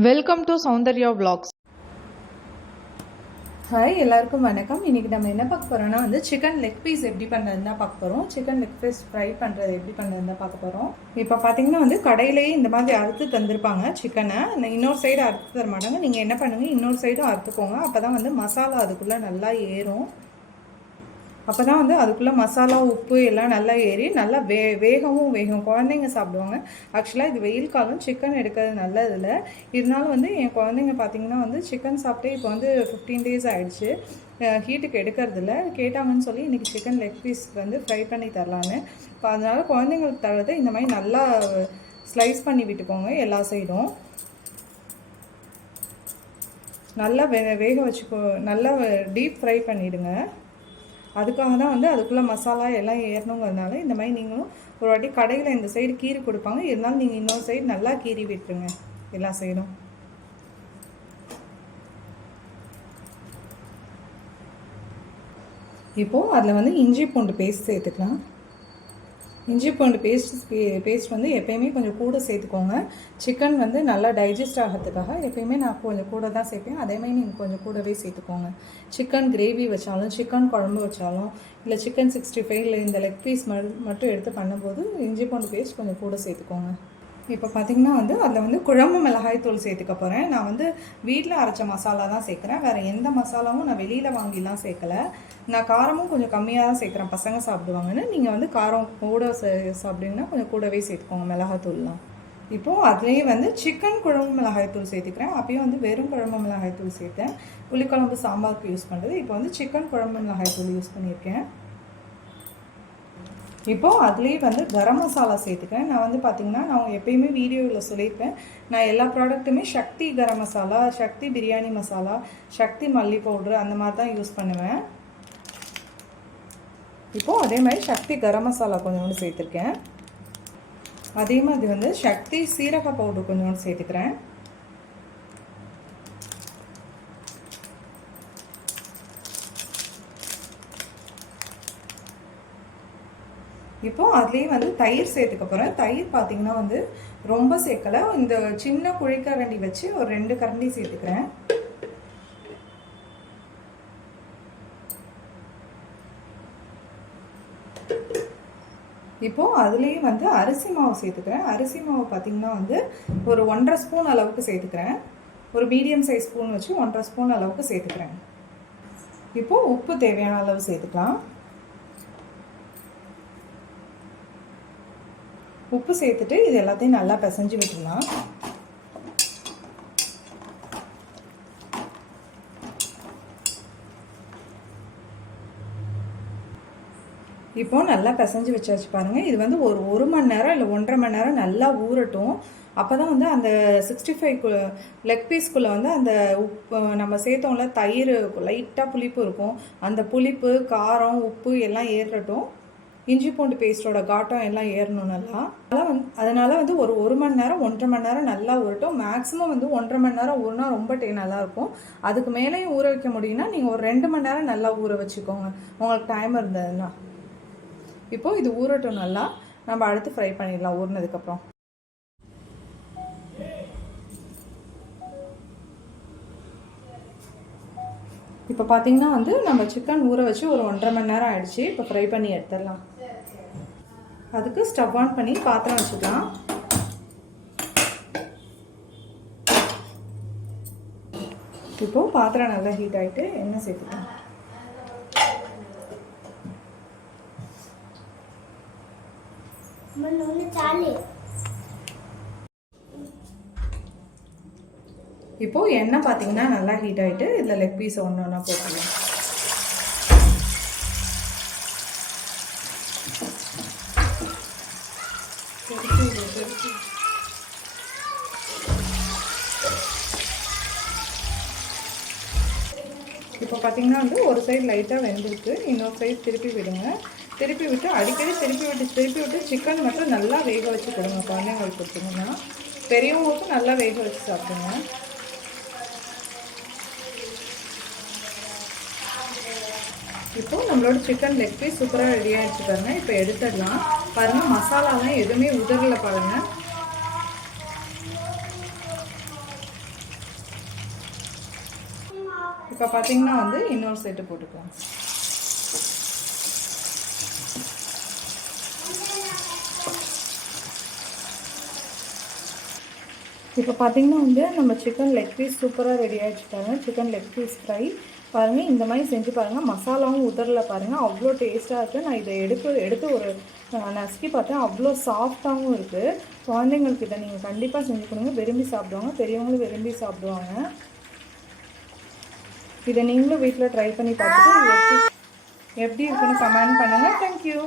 Welcome to Soundarya vlogs. Hi எல்லாருக்கும் வணக்கம். இன்றைக்கி நம்ம என்ன பார்க்க போகிறோம்னா சிக்கன் லெக் பீஸ் எப்படி பண்ணுறதுன்னு தான் பார்க்க போகிறோம். சிக்கன் லெக் பீஸ் ஃப்ரை பண்ணுறது எப்படி பண்ணுறதுன்னு தான் பார்க்க போகிறோம். இப்போ பார்த்தீங்கன்னா கடையிலேயே இந்த மாதிரி அறுத்து தந்திருப்பாங்க சிக்கனை. இன்னொரு சைடு அறுத்து தர மாட்டாங்க. நீங்கள் என்ன பண்ணுங்கள், இன்னொரு சைடும் அறுத்துக்கோங்க. அப்போ தான் மசாலா அதுக்குள்ளே நல்லா ஏறும். அப்போ தான் அதுக்குள்ளே மசாலா உப்பு எல்லாம் நல்லா ஏறி நல்லா வேகவும் குழந்தைங்க சாப்பிடுவாங்க. ஆக்சுவலாக இது வெயில் காலம், சிக்கன் எடுக்கிறது நல்லதில்ல. இருந்தாலும் என் குழந்தைங்க பார்த்திங்கன்னா சிக்கன் சாப்பிட்டே இப்போ 15 days ஆகிடுச்சு. ஹீட்டுக்கு எடுக்கிறதில்ல. கேட்டாங்கன்னு சொல்லி இன்றைக்கி சிக்கன் லெக் பீஸ் ஃப்ரை பண்ணி தரலான்னு. இப்போ அதனால் குழந்தைங்களுக்கு தரது இந்த மாதிரி நல்லா ஸ்லைஸ் பண்ணி விட்டுக்கோங்க. எல்லா சைடும் நல்லா வேக வச்சுக்கோ. நல்லா டீப் ஃப்ரை பண்ணிவிடுங்க. அதுக்காக தான் அதுக்குள்ளே மசாலா எல்லாம் ஏறணுங்கிறதுனால இந்த மாதிரி நீங்களும் ஒரு வாட்டி கடையில் இந்த சைடு கீறி கொடுப்பாங்க. இருந்தாலும் நீங்கள் இன்னொரு சைடு நல்லா கீறி விட்டுருங்க எல்லா சைடும். இப்போது அதில் இஞ்சி பூண்டு பேஸ்ட் சேர்த்துக்கலாம். இஞ்சி பூண்டு பேஸ்ட் எப்போயுமே கொஞ்சம் கூட சேர்த்துக்கோங்க. சிக்கன் நல்லா டைஜஸ்ட் ஆகிறதுக்காக எப்போயுமே நான் கொஞ்சம் கூட தான் சேர்ப்பேன். அதேமாதிரி நீங்கள் கொஞ்சம் கூடவே சேர்த்துக்கோங்க. சிக்கன் கிரேவி வச்சாலும், சிக்கன் குழம்பு வச்சாலும், இல்லை சிக்கன் 65 இந்த லெக் பீஸ் மட்டும் எடுத்து பண்ணும்போது இஞ்சி பூண்டு பேஸ்ட் கொஞ்சம் கூட சேர்த்துக்கோங்க. இப்போ பார்த்திங்கன்னா அதில் குழம்பு மிளகாய் தூள் சேர்த்துக்க போகிறேன். நான் வீட்டில் அரைச்ச மசாலா தான் சேர்க்குறேன். வேறு எந்த மசாலாவும் நான் வெளியில் வாங்கிலாம் சேர்க்கலை. நான் காரமும் கொஞ்சம் கம்மியாக தான் சேர்க்குறேன், பசங்க சாப்பிடுவாங்கன்னு. நீங்கள் காரம் கூட சாப்பிட்டீங்கன்னா கொஞ்சம் கூடவே சேர்த்துக்கோங்க மிளகாத்தூள்லாம். இப்போது அதுலேயே சிக்கன் குழம்பு மிளகாய் தூள் சேர்த்துக்கிறேன். அப்பயும் வெறும் குழம்பு மிளகாய் தூள் சேர்த்தேன். புளிக்குழம்பு சாம்பாருக்கு யூஸ் பண்ணுறது. இப்போ சிக்கன் குழம்பு மிளகாய் தூள் யூஸ் பண்ணியிருக்கேன். இப்போது அதுலேயே கரம் மசாலா சேர்த்துக்கிறேன். நான் பார்த்திங்கன்னா நான் எப்பயுமே வீடியோவில் சொல்லியிருப்பேன், நான் எல்லா ப்ராடக்ட்டுமே சக்தி கரம் மசாலா, சக்தி பிரியாணி மசாலா, சக்தி மல்லி பவுட்ரு அந்த மாதிரி தான் யூஸ் பண்ணுவேன். இப்போது அதே மாதிரி சக்தி கரம் மசாலா கொஞ்சோண்டு சேர்த்துருக்கேன். அதே மாதிரி சக்தி சீரக பவுட்ரு கொஞ்சோண்டு சேர்த்துக்கிறேன். இப்போது அதுலேயே தயிர் சேர்த்துக்க போகிறேன். தயிர் பார்த்திங்கன்னா ரொம்ப சேர்க்கலை. இந்த சின்ன குழிக்கரண்டி வச்சு ஒரு 2 கரண்டி சேர்த்துக்கிறேன். இப்போது அதுலேயே அரிசி மாவு சேர்த்துக்கிறேன். அரிசி மாவு பார்த்திங்கன்னா ஒரு 1.5 ஸ்பூன் அளவுக்கு சேர்த்துக்கிறேன். ஒரு மீடியம் சைஸ் ஸ்பூன் வச்சு 1.5 ஸ்பூன் அளவுக்கு சேர்த்துக்கிறேன். இப்போது உப்பு தேவையான அளவு சேர்த்துக்கலாம். உப்பு சேர்த்துட்டு இது எல்லாத்தையும் நல்லா பிசைஞ்சு விட்டுடலாம். இப்போது நல்லா பிசைஞ்சு வச்சாச்சு பாருங்கள். இது ஒரு மணி நேரம் இல்லை 1.5 மணி நேரம் நல்லா ஊறட்டும். அப்போ தான் அந்த 65 லெக் பீஸ்க்குள்ளே அந்த உப்பு நம்ம சேர்த்தோம்ல, தயிர் லைட்டாக புளிப்பு இருக்கும். அந்த புளிப்பு, காரம், உப்பு எல்லாம் ஏறட்டும். இஞ்சி பூண்டு பேஸ்ட்டோட காட்டம் எல்லாம் ஏறணும் நல்லா. அதனால் ஒரு மணி நேரம் 1.5 மணி நேரம் நல்லா ஊறட்டும். மேக்ஸிமம் 1.5 மணி நேரம் ஊறினா ரொம்ப நல்லாயிருக்கும். அதுக்கு மேலேயும் ஊற வைக்க முடியும்னா நீங்கள் ஒரு 2 மணி நேரம் நல்லா ஊற வச்சுக்கோங்க, உங்களுக்கு டைம் இருந்ததுன்னா. இப்போது இது ஊறட்டும் நல்லா. நம்ம அடுத்து ஃப்ரை பண்ணிடலாம் ஊறினதுக்கப்புறம். இப்போ பார்த்தீங்கன்னா நம்ம சிக்கன் ஊற வச்சு ஒரு 1.5 மணி நேரம் ஆயிடுச்சு. இப்போ ஃப்ரை பண்ணி எடுத்துடலாம். அதுக்கு ஸ்டவ் ஆன் பண்ணி பாத்திரம் வச்சுக்கலாம். இப்போது பாத்திரம் நல்லா ஹீட் ஆகிட்டு எண்ணெய் சேர்த்துக்கலாம். இப்போது எண்ணெய் பார்த்தீங்கன்னா நல்லா ஹீட் ஆகிட்டு இதில் லெக் பீஸ் ஒன்று ஒன்றா போட்டுக்கலாம். இப்போ பார்த்தீங்கன்னா ஒரு சைடு லைட்டாக வெந்திருக்கு, இன்னொரு சைடு திருப்பி விடுங்க. திருப்பி விட்டு அடிக்கடி திருப்பி விட்டு சிக்கன் மட்டும் நல்லா வேக வச்சு கொடுங்க. குழந்தைங்களுக்கு கொடுத்தீங்கன்னா பெரியவங்களுக்கும் நல்லா வேக வச்சு சாப்பிடுங்க. இப்போது நம்மளோட சிக்கன் லெக் பீஸ் சூப்பராக ரெடி ஆகிடுச்சு பாருங்கள். இப்போ எடுத்துடலாம். பாருங்கள் மசாலாலாம் எதுவுமே உதறல பாருங்கள். இப்போ பார்த்தீங்கன்னா வந்து இன்னொரு செட்டு போட்டுக்கலாம். இப்போ பார்த்தீங்கன்னா வந்து நம்ம சிக்கன் லெக் பீஸ் சூப்பராக ரெடி ஆகிடுச்சு பாருங்கள். சிக்கன் லெக் பீஸ் ஃப்ரை பாருங்கள், இந்த மாதிரி செஞ்சு பாருங்கள். மசாலாவும் உதறல பாருங்கள், அவ்வளோ டேஸ்ட்டாக இருக்குது. நான் இதை எடுத்து ஒரு நசுக்கி பார்த்தேன், அவ்வளோ சாஃப்டாகவும் இருக்குது. குழந்தைங்களுக்கு இதை நீங்கள் கண்டிப்பாக செஞ்சு கொடுங்க, விரும்பி சாப்பிடுவாங்க. பெரியவங்களும் விரும்பி சாப்பிடுவாங்க. இதை நீங்களும் வீட்டில் ட்ரை பண்ணி பார்த்துட்டு எப்படி இருக்குன்னு கமெண்ட் பண்ணுங்கள். தேங்க்யூ.